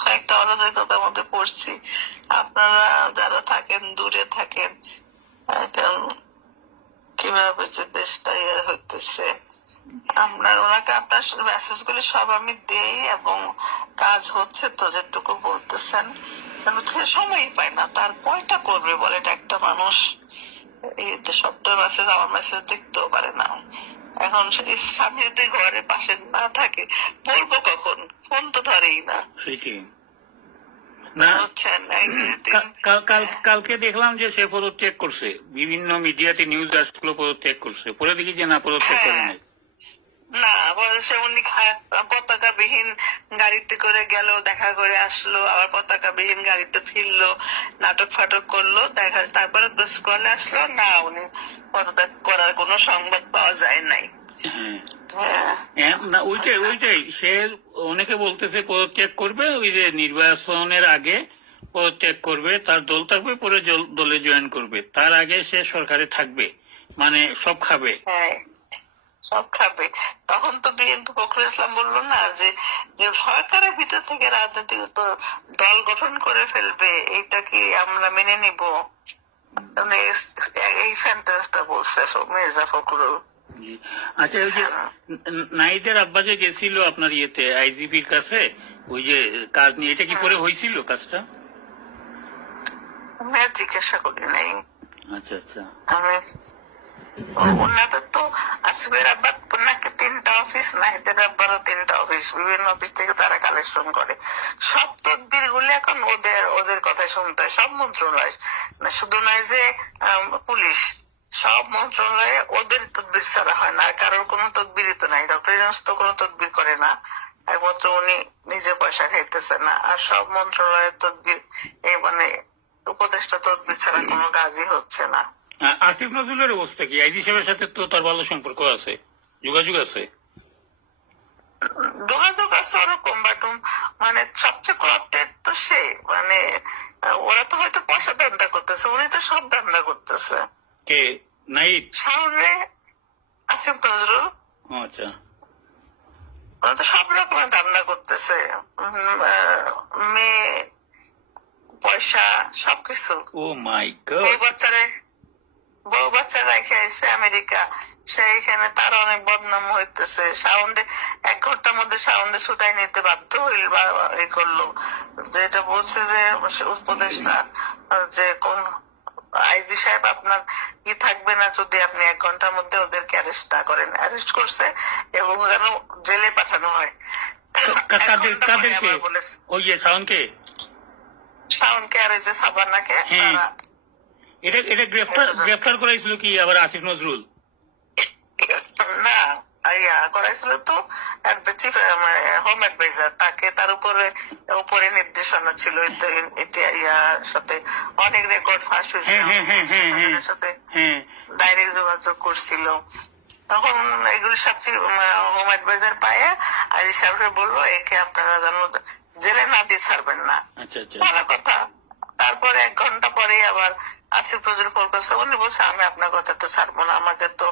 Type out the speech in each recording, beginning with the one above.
কয়েকটা অরাজকতার মধ্যে পড়ছি। আপনারা যারা থাকেন, দূরে থাকেন, এখন কিভাবে যে দেশটা ইয়ে হইতেছে। ওনাকে আপনার মেসেজ গুলি সব আমি দেই, এবং কাজ হচ্ছে তো যেটুকু বলতেছেন, সময়ই পায় না। তার কয়টা করবে বলেন একটা মানুষ? এই সবটা মেসেজ, আমার মেসেজ দেখতেও পারে না। এখন স্বামী যদি ঘরের পাশে না থাকে, বলবো কখন? ফোন তো ধরেই না। কালকে দেখলাম যে সে পদত্যাগ করছে, বিভিন্ন মিডিয়াতে নিউজ আসলো পদত্যাগ করছে, পরে দেখি যে না, পদত্যাগ করে নাই। না, বয়সে উনি পতাকা বিহীন গাড়িতে করে গেল, দেখা করে আসলো, আবার পতাকা বিহীন গাড়িতে ফিরলো, নাটক ফাটক করলো, দেখা তারপরে প্রেস করলে আসলো না, উনি পদত্যাগ করার কোনো সংবাদ পাওয়া যায় নাই। না, ওইটাই সে অনেকে বলতেছে পদত্যাগ করবে, ওই যে নির্বাচনের আগে পদত্যাগ করবে, তার দল থাকবে, পরে দলে জয়েন করবে, তার আগে সে সরকারে থাকবে, মানে সব খাবে। সব খাবে। তখন তো বিএনপি ফখরুল ইসলাম বললো না যে সরকারের ভিতর থেকে রাজনৈতিক দল গঠন করে ফেলবে, এইটা কি আমরা মেনে নিব? এই সেন্টেন্সটা বলছে মির্জা ফখরুল। আচ্ছা, ওই যে নাহিদের আব্বা যে গেছিল আপনার ইয়েতে আইজিপির কাছে, ওই যে কাজ নিয়ে, এটা কি করে হয়েছিল কাজটা? আমি আর জিজ্ঞাসা করি নাই। আচ্ছা আচ্ছা। আমি ওনাদের তো আসিফের আব্বার নাকি 3টা অফিস, নাহিদের আব্বারও 3টা অফিস, বিভিন্ন অফিস থেকে তারা কালেকশন করে। সব তদবির গুলি এখন ওদের কথাই শুনতে হয়। সব মন্ত্রণালয়, শুধু নয় যে পুলিশ, সব মন্ত্রণালয়ে ওদের তদবির ছাড়া হয় না। আর কারোর কোনো তদবিরই তো নাই। ডক্টর ইউনূস তো কোনো তদবির করে না, একমাত্র উনি নিজে পয়সা খাইতেছে না। আর সব মন্ত্রণালয়ের তদবির, এই মানে উপদেষ্টা তদবির ছাড়া কোনো কাজই হচ্ছে না। আসিফ নজরুলের অবস্থা কি? আইজি সাহেবের সাথে তো তার ভালো সম্পর্ক আছে, যোগাযোগ আছে? যোগাযোগ আছে ওরকম, বাট মানে সবচেয়ে করাপ্টেড তো সে। মানে ওরা তো হয়তো পয়সা ধান্দা করতেছে, উনি তো সব ধান্দা করতেছে। কে? নাহিদ? সামনে আসিফ নজরুল। আচ্ছা। ওরা তো সব রকমের ধান্দা করতেছে, মেয়ে, পয়সা, সবকিছু। ও মাই গড। বউ বাচ্চা রেখে আসছে আমেরিকা, সেইখানে তার অনেক বদনাম হইতেছে। সাউন্ডে 1 ঘন্টার মধ্যে সাউন্ডে ছুটাই নিতে বাধ্য হইল বা এই করলো, যেটা বলছে যে উপদেষ্টা যে কোন আইজি সাহেব আপনার কি থাকবে না যদি আপনি 1 ঘন্টার মধ্যে ওদেরকে অ্যারেস্ট না করেন। অ্যারেস্ট করছে এবং যেন জেলে পাঠানো হয়। ওই যে শাওনকে আর ওই যে সাবানাকে, এটা গ্রেফতার করাইছিল কি আবার আসিফ নজরুল? না, করাইছিল তো চিফ হোম অ্যাডভাইজার, তাকে তার উপরে নির্দেশনা ছিল। সাথে অনেক রেকর্ড ফাঁস হয়েছিল, সাথে ডাইরেক্ট যোগাযোগ করছিল। তখন এগুলি সব হোম অ্যাডভাইজার পায়ে আইজি সাহেব বললো একে আপনারা যেন জেলে না দিয়ে ছাড়বেন না। ভালো কথা। তারপরে 1 ঘন্টা পরে আবার আসিফ নজরুল ফোন করছে, উনি বলছে আমি আপনার কথা তো ছাড়বো না, আমাকে তো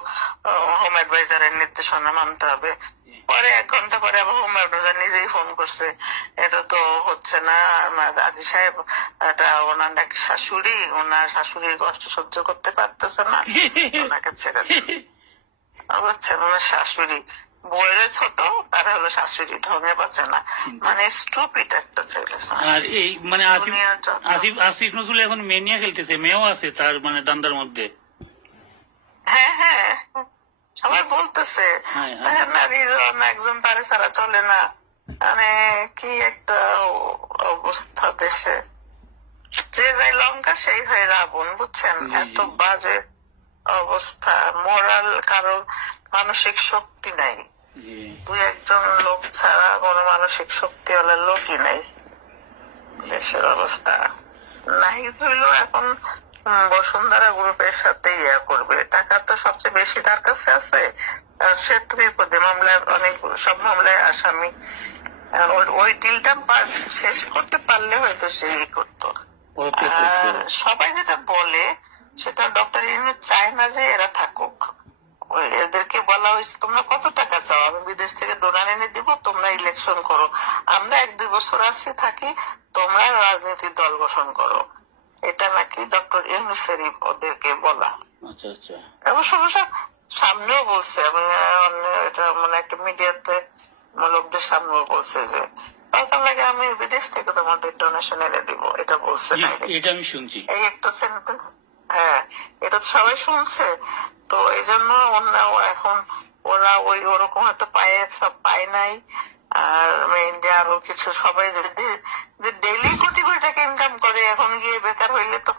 হোম অ্যাডভাইজারের নির্দেশনা মানতে হবে। পরে 1 ঘন্টা পরে আবার হোম অ্যাডভাইজার নিজেই ফোন করছে, এটা তো হচ্ছে না, আইজি সাহেব এটা ওনার নাকি শাশুড়ি, ওনার শাশুড়ির কষ্ট সহ্য করতে পারতেছে না, ওনাকে ছেড়ে দেন। বুঝছেন, ওনার শাশুড়ি বইয়ের ছোট, তারা হলো শাশুড়ি, ঢঙে বাঁচে না, মানে স্টুপিড একটা ছেলে। আর এই মানে আসিফ নজরুল এখন মেয়ে নিয়ে খেলতেছে, মেয়েও আছে তার মানে দান্দার মধ্যে। হ্যাঁ, সবাই বলতেছে একজন তারে ছাড়া চলে না। মানে কি একটা অবস্থা দেশে, যে যাই লঙ্কা সেই হয়ে রাবণ। বুঝছেন, এত বাজে অবস্থা। মোরাল কারোর মানসিক শক্তি নাই, 2-1 লোক ছাড়া কোনো মানসিক শক্তি হলে লোকই নাই। দেশের অবস্থা। নাহিদ হইল এখন বসুন্ধরা গ্রুপের সাথে করবে, টাকা তো সবচেয়ে বেশি তার কাছে আছে, সে তো বিপদে, মামলায় অনেক, সব মামলায় আসামি। ওই ডিলটা শেষ করতে পারলে হয়তো সে করতো। সবাই যেটা বলে সেটা ডক্টর ইউনূস চায় না যে এরা থাকুক, এদেরকে বলা হয়েছে তোমরা কত টাকা চাও, আমি বিদেশ থেকে ডোনার এনে দিব, তোমরা ইলেকশন করো, আমরা 1-2 বছর আসি থাকি, তোমরা রাজনৈতিক দল গঠন করো। এটা নাকি ডক্টর ইউনূসেরই ওদেরকে বলা। আচ্ছা আচ্ছা। অবশ্য সামনেও বলছে, আমি এটা মানে একটা মিডিয়াতে লোকদের সামনেও বলছে যে দরকার লাগে আমি বিদেশ থেকে তোমাদের ডোনেশন এনে দিব, এটা বলছে। জি, এটা আমি শুনছি। এই একটা সেন্টেন্স, হ্যাঁ, এটা তো সবাই শুনছে। তো এই জন্য এখন ওরা ওরকম হয়তো পায় নাই। আর ইন্ডিয়া আরো কিছু সবাই যে ডেইলি কোটি কোটি টাকা ইনকাম করে, এখন গিয়ে বেকার হইলে তো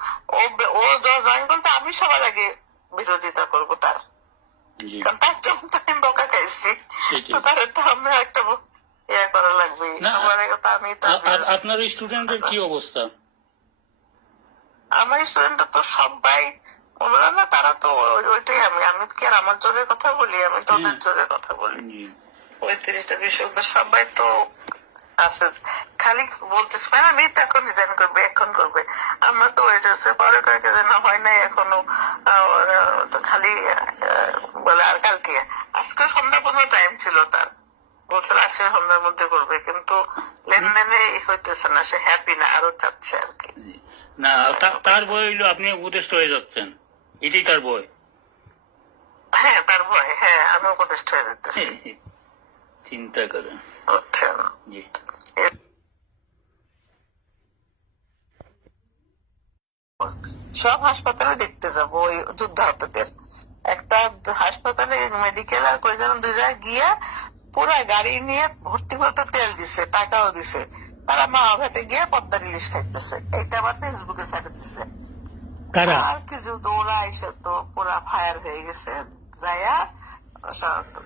ও জয়েন করতে আমি সবার আগে বিরোধিতা করবো তার, জি, কারণ তার জন্য তো আমি বকা খাইছি। সেটাই। তো তার তো আমরা একটা ইয়ে করা লাগবে, না, সবার আগে তো আমি আপনার স্টুডেন্টের কি অবস্থা? আমার স্টুডেন্ট তো সবাই ওরা না, তারা তো ওইটাই, আমি কি আর আমার জোরে কথা বলি, আমি তো ওদের জোরে কথা বলি। জি, 35টা বিশ্ববিদ্যালয় সবাই তো আছে, খালি বলতেছে ম্যাডাম এই তো এখন রিজাইন করবে, এখন করবে। আমরা তো ওইটা পরে কয়েক যেন হয় নাই এখনো, ওরা তো খালি বলে আর কালকে, আজকে সন্ধ্যা পর্যন্ত টাইম ছিল তার, বলছে আজকে সন্ধ্যার মধ্যে করবে, কিন্তু লেনদেনে হইতেছে না, সে হ্যাপি না, আরো চাচ্ছে আর কি। জি। না, তার বই হইলো আপনি উপদেষ্টা হয়ে যাচ্ছেন, এটাই তার বই। হ্যাঁ তার ভয়, হ্যাঁ আমি উপদেষ্টা হয়ে যেতেছি। চিন্তা করেন। বুঝছেন, জি, সব হাসপাতালে দেখতে যাবো ওই যুদ্ধাহতদের, একটা হাসপাতালে মেডিকেল আর কই যেন 2 জায়গায় গিয়া পুরো গাড়ি নিয়ে ভর্তি করতে তেল দিছে, টাকাও দিছে, তারা মাওঘাটে গিয়ে পদ্মার ইলিশ খাইতেছে, এটা আবার ফেসবুকে ছাড়ে দিচ্ছে। কারা? আর কিছু ওরা এসে তো পুরা ফায়ার হয়ে গেছে, যাইয়া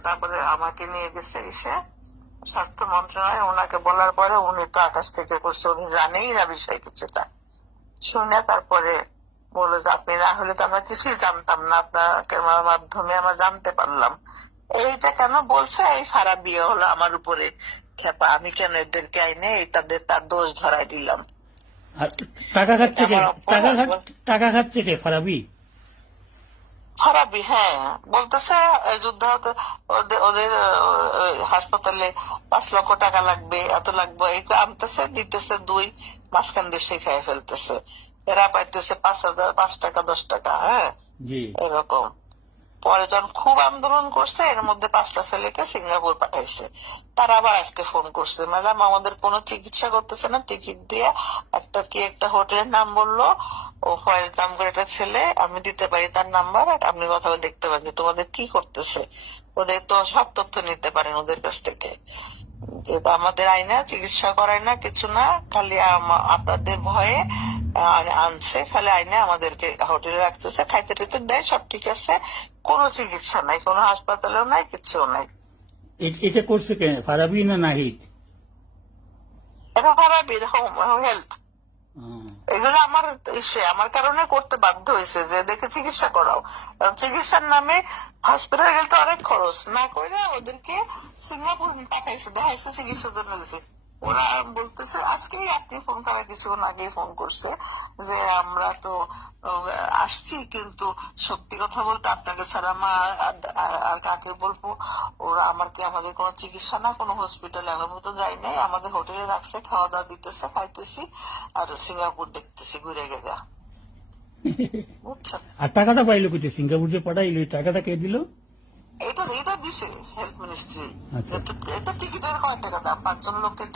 তারপরে আমাকে নিয়ে গেছে এসে স্বাস্থ্য মন্ত্রণালয়, ওনাকে বলার পরে উনি তো আকাশ থেকে করছে, উনি জানেই না বিষয় কিছুটা, শুনে তারপরে বলে যে আপনি না হলে তো আমরা কিছুই জানতাম না, আপনার মাধ্যমে আমরা জানতে পারলাম। এইটা কেন বলছে, এই খারাপ বিয়ে হলো আমার উপরে খেপা, আমি কেন এদেরকে আইনে তার দোষ ধরাই দিলাম। আর টাকা খাচ্ছে কে? আমার অপরাধ। টাকা খাচ্ছে কে? ফারাবি? খারাপই, হ্যাঁ, বলতেছে যুদ্ধাহত ওদের হাসপাতালে 5 লক্ষ টাকা লাগবে, এত লাগবে, এই আনতেছে দিতেছে 2, মাঝখান দিয়ে শেখায় ফেলতেছে, এরা পাইতেছে 5 টাকা 10 টাকা, হ্যাঁ জি, এরকম। পরে যখন খুব আন্দোলন করছে, এর মধ্যে 5টা ছেলেকে সিঙ্গাপুর পাঠাইছে। তারা আবার আজকে ফোন করছে, ম্যাডাম আমাদের কোনো চিকিৎসা করতেছে না, টিকিট দিয়ে একটা হোটেলের নাম বললো, ও ফয়েজ নাম করে একটা ছেলে, আমি দিতে পারি তার নাম্বার, আপনি কথা বলে দেখতে পারেন যে তোমাদের কি করতেছে, ওদের তো সব তথ্য নিতে পারেন ওদের কাছ থেকে, যেটা আমাদের আইনা চিকিৎসা করায় না, কিছু না, খালি আপনাদের ভয়ে আনছে, খালি আইনে আমাদেরকে হোটেলে রাখতেছে, খাইতে টাইতে দেয়, সব ঠিক আছে, কোনো চিকিৎসা নাই, কোনো হাসপাতালেও নাই, কিচ্ছু নাই। এটা করছে কে? ফারাবি না নাহিদ? এটা খারাপ, এরকম হেলথ, আহ, এগুলো আমার কারণে করতে বাধ্য হয়েছে, যে দেখে চিকিৎসা করাও, কারণ চিকিৎসার নামে হসপিটালে গেলে তো অনেক খরচ, না করে ওদেরকে সিঙ্গাপুর পাঠাইছে, দেখাইছে চিকিৎসার জন্য গেছে। ওরা বলতেছে আজকেই আপনি ফোন করার কিছুক্ষণ আগেই ফোন করছে যে আমরা তো আসছি, কিন্তু সত্যি কথা বলতে আপনাকে ছাড়া আর কাকে বলবো, ওরা আমাদের কোনো চিকিৎসা না, কোনো হসপিটালে আমি তো যাই নাই, আমাদের হোটেলে রাখছে, খাওয়া দাওয়া দিতেছে, খাইতেছি, আর সিঙ্গাপুর দেখতেছি ঘুরে গেলে, বুঝছেন। আর টাকাটা পাইলো কোথায়? সিঙ্গাপুর যে পাঠাইলো, এই টাকাটা কে দিল? এটা দিছে হেলথ মিনিস্ট্রি। আচ্ছা। এটা টিকিটের কয় টাকা দাম, 5 জন লোকের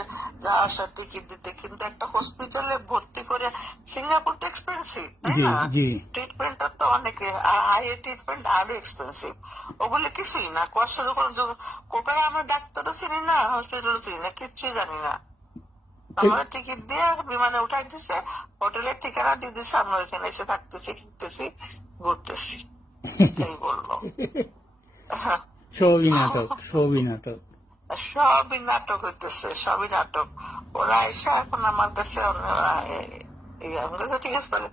যা আসার টিকিট দিতে, কিন্তু একটা হসপিটালে ভর্তি করে, সিঙ্গাপুর তো এক্সপেন্সিভ, তাই জি, না, জি। ট্রিটমেন্টটা তো অনেকে, হাই ট্রিটমেন্ট আরো এক্সপেন্সিভ, ওগুলো কিছুই না, কোর্সে যখন কোটায় আমরা ডাক্তারও চিনি না, হসপিটালও চিনি না, কিচ্ছুই জানি না, আমরা টিকিট দিয়ে বিমানে উঠাই দিছে, হোটেলের ঠিকানা দিয়ে দিচ্ছে, আমরা ওইখানে এসে থাকতেছি, খেতেছি, ঘুরতেছি, এই বললো। সবই নাটক, সবই নাটক। সবই নাটক হইতেছে, সবই নাটক। ওরা এসে এখন আমার কাছে ঠিক আছে, তাহলে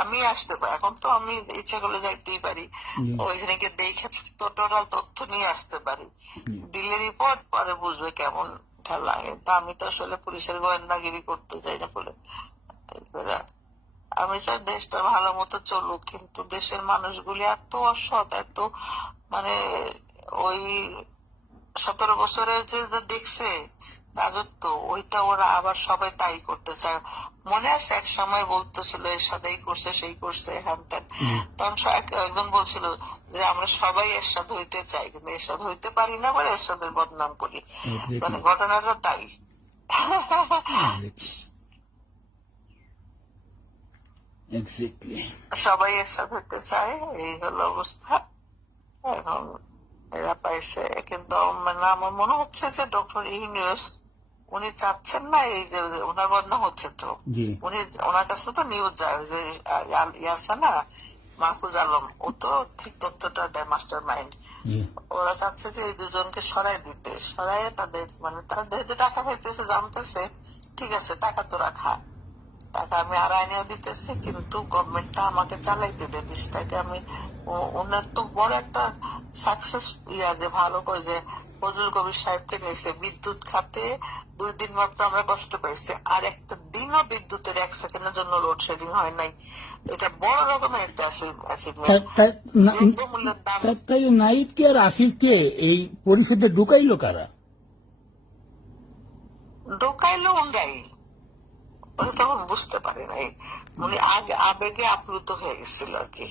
আমি আসতে পারি, এখন তো আমি ইচ্ছা করলে যাইতেই পারি, ওইখানে গিয়ে দেখে তো টোটাল তথ্য নিয়ে আসতে পারি, দিলে রিপোর্ট পরে বুঝবে কেমন ঠেলা। কিন্তু আমি তো আসলে পুলিশের গোয়েন্দাগিরি করতে চাই না বলে আমি চাই দেশটা ভালো মতো চলুক, কিন্তু দেশের মানুষগুলি এত অসৎ, এত মানে ওই 17 বছরের যে যে দেখছে রাজত্ব, ওইটা ওরা আবার সবাই তাই করতে চায়। মনে আছে এক সময় বলতেছিল এরশাদ এই করছে সেই করছে হ্যান ত্যান, তখন একজন বলছিল যে আমরা সবাই এরশাদ হইতে চাই, কিন্তু এরশাদ হইতে পারি না বলে এরশাদের বদনাম করি। মানে ঘটনাটা তাই। এক্স্যাক্টলি। সবাই এরশাদ হইতে চায়, এই হলো অবস্থা। এখন এরা পাইছে, কিন্তু আমার মনে হচ্ছে যে ডক্টর ইউনূস উনি চাচ্ছেন না এই যে ওনার বদনাম হচ্ছে তো, জি উনি ওনার কাছে তো নিউজ যায় ওই যে আছে না মাহফুজ আলম, ও তো ঠিক তথ্যটা দেয়, মাস্টার মাইন্ড। জি ওরা চাচ্ছে যে এই দুজনকে সরাই দিতে, সরাই তাদের মানে তারা যেহেতু টাকা খাইতেছে জানতেছে, ঠিক আছে টাকা তো রাখা, টাকা আমি আড়াইনেও দিতেছি, কিন্তু গভর্নমেন্টটা আমাকে চালাইতে দে দেশটাকে। আমি ওনার তো বড় একটা সাকসেস যে ভালো করে যে ফজলুল কবির সাহেবকে নিয়েছে বিদ্যুৎ খাতে 2 দিন মাত্র আমরা কষ্ট পাইছি, আর একটা দিনও বিদ্যুতের 1 সেকেন্ডের জন্য লোডশেডিং হয় নাই। এটা বড় রকমের একটা অ্যাচিভমেন্ট। দ্রব্যমূল্যের দাম তাই নাহিদকে আর আসিফকে এই পরিষদে ঢুকাইলো কারা? ঢোকাইলো ওনরাই, ওরা তখন বুঝতে পারে নাই, উনি আগে আবেগে আপ্লুত হয়ে গেছিল আর কি।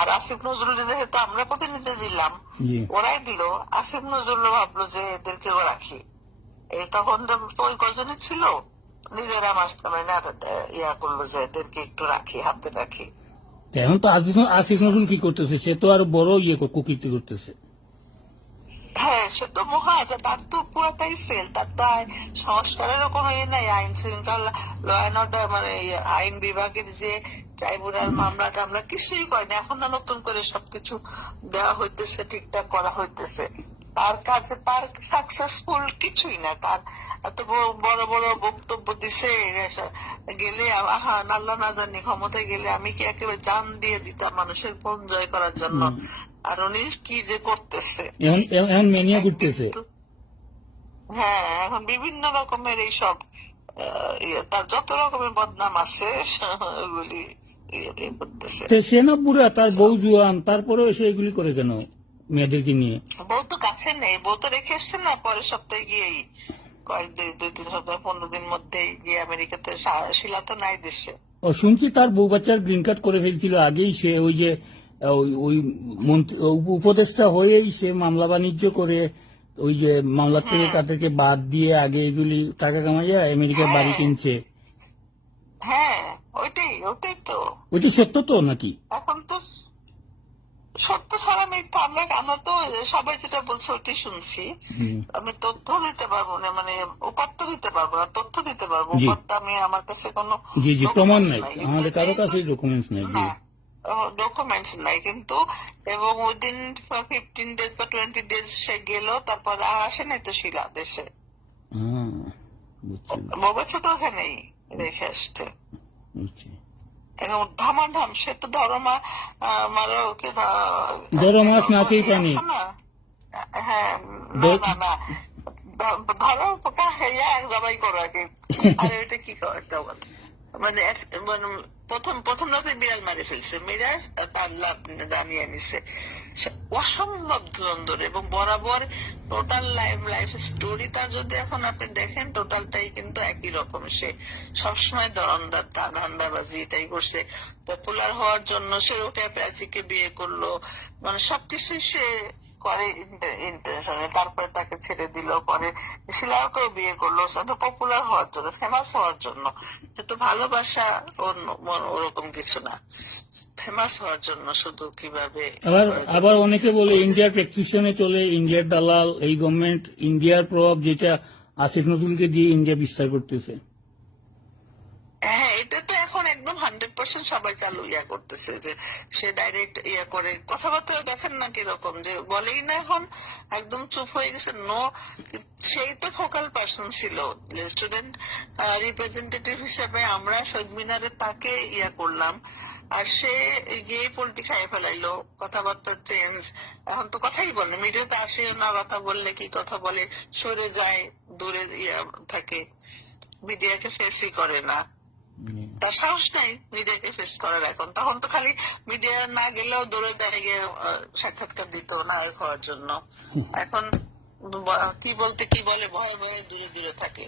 আর আসিফ নজরুল যেহেতু আমরা প্রতিনিধি দিলাম, জি ওরাই দিল, আসিফ নজরুল ভাবলো যে এদেরকেও রাখি। এই তখন তো ওই কজনই ছিল, নিজেরা মাস্টার ইয়া করলো যে এদেরকে একটু রাখি, হাতে রাখি। এখন তো আসিফ নজরুল কি করতেছে? সে তো আরো বড় কুকীর্তি করতেছে। হ্যাঁ, সে তো তার তো পুরোটাই ফেল, তার তো সংস্কারেরও কোনো ইয়ে নাই, আইন শৃঙ্খলা ল অ্যান্ড অর্ডার মানে আইন বিভাগের যে ট্রাইব্যুনাল মামলা টামলা কিছুই করে না, এখন নতুন করে সবকিছু দেওয়া হইতেছে, ঠিকঠাক করা হইতেছে। তার কাছে তার সাকসেসফুল কিছুই না, তার এত বড় বড় বক্তব্য দিছে, গেলে আল্লাহ না জানি ক্ষমতায় গেলে আমি কি একেবারে জান দিয়ে দিতাম মানুষের মন জয় করার জন্য, আর উনি কি যে করতেছে এখন মেনিয়া ঘুরতেছে। হ্যাঁ, এখন বিভিন্ন রকমের এইসব তার যত রকমের বদনাম আছে ওগুলি করতেছে। তো সে না বুড়া, তার বউ জুয়ান, তারপরেও সে এগুলি করে কেন মেয়েদেরকে নিয়ে? বউ তো কাছে নেই, বউ তো রেখে এসছে না, পরের সপ্তাহে গিয়েই দুই 3 সপ্তাহ 15 দিন মধ্যেই গিয়ে আমেরিকাতে, শিলা তো নাই দেশে। ও শুনছি তার বউ বাচ্চার গ্রিন কার্ড করে ফেলছিল আগেই। সে ওই যে ওই মন্ত্রী উপদেষ্টা হয়েই সে মামলা বাণিজ্য করে ওই যে মামলা থেকে তাদেরকে বাদ দিয়ে আগে এগুলি টাকা কামাইয়া আমেরিকায় বাড়ি কিনছে। হ্যাঁ, ওইটাই তো। ওইটি সত্য তো নাকি? এখন তো সত্য ছাড়া মিথ্যা, আমরা তো সবাই যেটা বলছে ওইটাই শুনছি। আমি তথ্য দিতে পারবো না, মানে উপাত্ত দিতে পারবো না, তথ্য দিতে পারবো, জি। উপাত্ত আমি আমার কাছে কোনো জি জি প্রমাণ documents নাই, নাই। আমাদের কারো কাছে ডকুমেন্টস নাই। জি ডকুমেন্টস নাই, কিন্তু এবং উইদিন 15 ডেজ বা 20 ডেজ সে গেল, তারপর আর আসে নাই তো শিলা দেশে, বুঝছি বলেছে তো ওখানেই রেখে আসছে। বুঝছি। এবং ধামাধাম সে তো ধরমা মারা ওকে ধরো মাছ নাচেই পানি। হ্যাঁ, না না না, ধরো ওটা হেয়া এক জবাই করো আর কি। আরে ওইটা কি একটা মানে প্রথম রাতে বিড়াল মারে ফেলছে, মিরাজ তার লাভ জানিয়ে নিছে, অসম্ভব ধুরন্ধর এবং বরাবর টোটাল লাইফ স্টোরিটা যদি এখন আপনি দেখেন টোটালটাই কিন্তু একই রকম। সে সবসময় দরন্দার ধান্দাবাজি এটাই করছে, পপুলার হওয়ার জন্য সে ওকে প্রাচীকে বিয়ে করলো, মানে সবকিছুই সে করে ইন্টেনশনে, তারপরে তাকে ছেড়ে দিল, পরে শিলাকেও বিয়ে করলো পপুলার হওয়ার জন্য, ফেমাস হওয়ার জন্য। কিন্তু ভালোবাসা ওরকম কিছু না, ফেমাস হওয়ার জন্য শুধু কিভাবে। আবার অনেকে বলে ইন্ডিয়ার প্রেসক্রিপশনে চলে, ইন্ডিয়ার দালাল, এই গভর্নমেন্ট ইন্ডিয়ার প্রভাব যেটা আসিফ নজরুলকে দিয়ে ইন্ডিয়া বিস্তার করতেছে। হ্যাঁ, এটা তো এখন একদম 100% সবাই চালু করতেছে, যে সে ডাইরেক্ট করে কথাবার্তা দেখেন না কিরকম, যে বলেই না এখন একদম চুপ হয়ে গেছে। সেই তো ফোকাল পার্সন ছিল, স্টুডেন্ট রিপ্রেজেন্টেটিভ হিসেবে আমরা শহীদ মিনারে তাকে করলাম, আর সে গিয়ে পোল্ট্রি খাইয়ে ফেলাইলো, কথাবার্তা চেঞ্জ, এখন তো কথাই বলে, মিডিয়াতে আসে না, কথা বললে কি কথা বলে, সরে যায়, দূরে থাকে, মিডিয়াকে ফেসই করে না। তার সাহস নেই মিডিয়াকে ফেস করার। এখন তখন তো খালি মিডিয়া না গেলেও দৌড়ে দাঁড়িয়ে সাক্ষাৎকার দিত নায়ক হওয়ার জন্য। এখন কি বলতে কি বলে ভয়ে ভয়ে দূরে দূরে থাকে।